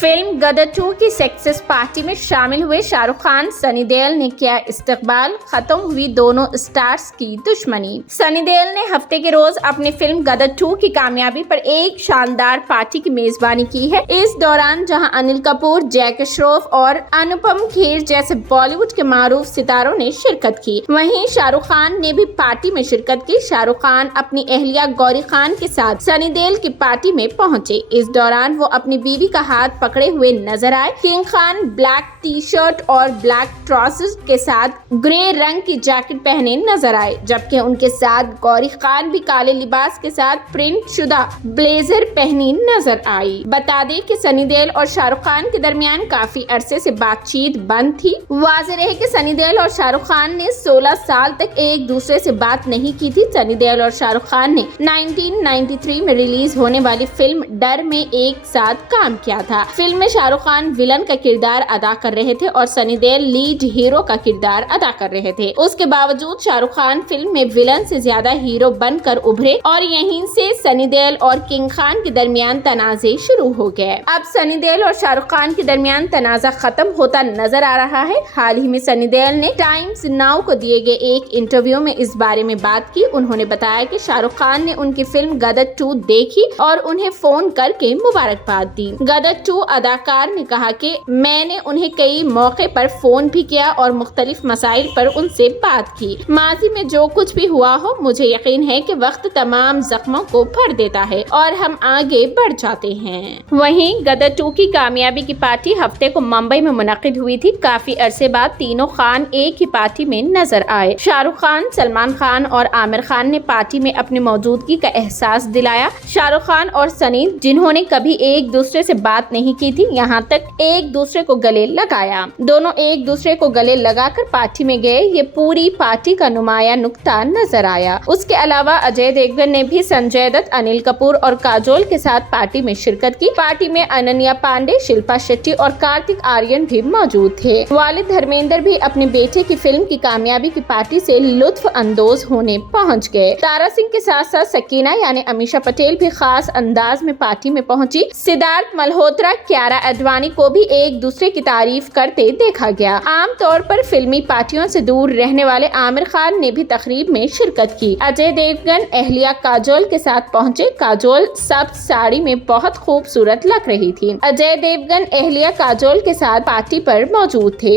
Film गदर 2 की success party में शामिल हुए शाहरुख खान, सनी देओल ने किया इस्तकबाल, खत्म हुई दोनों स्टार्स की दुश्मनी। सनी देओल ने हफ्ते के रोज अपनी फिल्म गदर 2 की कामयाबी पर एक शानदार पार्टी की मेजबानी की है। इस दौरान जहां अनिल कपूर, जैकी श्रॉफ और अनुपम खेर जैसे बॉलीवुड के मारूफ सितारों ने शिरकत की, वहीं शाहरुख खान ने भी पार्टी में शिरकत की। शाहरुख खान अपनी अहलिया गौरी खान के साथ सनी देओल की पार्टी में पहुंचे। इस दौरान वो अपनी बीवी का हाथ पकड़े हुए नजर आए। King Khan black T shirt और ब्लैक ट्राउजर्स के साथ ग्रे रंग की जैकेट पहने नजर आए, जबकि उनके साथ गौरी खान भी काले लिबास के साथ प्रिंट शुदा ब्लेजर पहनी नजर आई। बता दें कि सनी देओल और शाहरुख खान के दरमियान काफी अरसे से बातचीत बंद थी। वाज़ेह रहे कि सनी देओल और शाहरुख खान ने 16 साल तक एक दूसरे से बात नहीं की थी। सनी देओल और शाहरुख खान ने 1993 में रिलीज होने वाली फिल्म डर में एक साथ काम किया था। फिल्म में शाहरुख खान विलन का किरदार अदा कर रहे थे और सनी देओल लीड हीरो का किरदार अदा कर रहे थे। उसके बावजूद शाहरुख खान फिल्म में विलन से ज्यादा हीरो बनकर उभरे और यहीं से सनी देओल और किंग खान के दरमियान तनाज़े शुरू हो गए। अब सनी देओल और शाहरुख खान के दरमियान तनाज़ा खत्म होता नजर आ रहा है। हाल ही में सनी देओल ने टाइम्स नाउ को दिए गए एक इंटरव्यू में इस बारे में बात की। उन्होंने बताया कि शाहरुख खान ने उनकी फिल्म गदर 2 देखी और उन्हें फोन करके मुबारकबाद दी। गदर 2 अदाकार ने कहा कि मैंने उन्हें कई मौके पर फोन भी किया और मुख्तलिफ मसाइल पर उनसे बात की। माजी में जो कुछ भी हुआ हो, मुझे यकीन है कि वक्त तमाम जख्मों को भर देता है और हम आगे बढ़ जाते हैं। वहीं गदर 2 की कामयाबी की पार्टी हफ्ते को मुंबई में मुनक्किद हुई थी। काफी अरसे बाद तीनों खान एक ही पार्टी में नजर आए। शाहरुख खान, सलमान खान और आमिर खान ने पार्टी में अपनी मौजूदगी का एहसास दिलाया। शाहरुख खान और सनी, जिन्होंने कभी एक दूसरे से बात नहीं की थी, यहाँ तक एक दूसरे को गले लगाया। दोनों एक दूसरे को गले लगाकर पार्टी में गए। ये पूरी पार्टी का नुमाया नुक्ता नजर आया। उसके अलावा अजय देवगन ने भी संजय दत्त, अनिल कपूर और काजोल के साथ पार्टी में शिरकत की। पार्टी में अनन्या पांडे, शिल्पा शेट्टी और कार्तिक आर्यन भी मौजूद थे। वालिद धर्मेंद्र भी अपने बेटे की फिल्म की कामयाबी की पार्टी से लुत्फ अंदोज होने पहुँच गए। तारा सिंह के साथ साथ सकीना यानी अमीषा पटेल भी खास अंदाज में पार्टी में पहुंची। सिद्धार्थ मल्होत्रा, कियारा आडवाणी को भी एक दूसरे की तारीफ करते देखा गया। आमतौर पर फिल्मी पार्टियों से दूर रहने वाले आमिर खान ने भी तकरीब में शिरकत की। अजय देवगन अहलिया काजोल के साथ पहुंचे। काजोल सब्ज साड़ी में बहुत खूबसूरत लग रही थी। अजय देवगन अहलिया काजोल के साथ पार्टी पर मौजूद थे।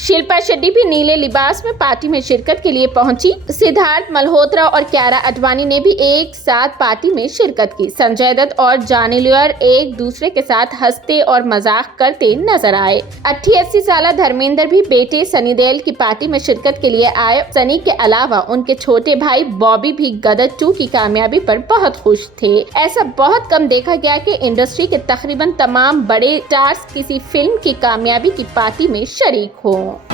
शिल्पा शेट्टी भी नीले लिबास में पार्टी में शिरकत के लिए पहुंची। सिद्धार्थ मल्होत्रा और कियारा आडवाणी ने भी एक साथ पार्टी में शिरकत की। संजय दत्त और जॉनी लीवर एक दूसरे के साथ हंसते और मजाक करते नजर आए। 88 साल धर्मेंद्र भी बेटे सनी देओल की पार्टी में शिरकत के लिए आए। सनी के अलावा उनके छोटे भाई बॉबी भी गदर 2 की कामयाबी पर बहुत खुश थे। ऐसा बहुत कम देखा गया कि इंडस्ट्री के तकरीबन तमाम बड़े स्टार्स किसी फिल्म की कामयाबी की पार्टी में शरीक हों।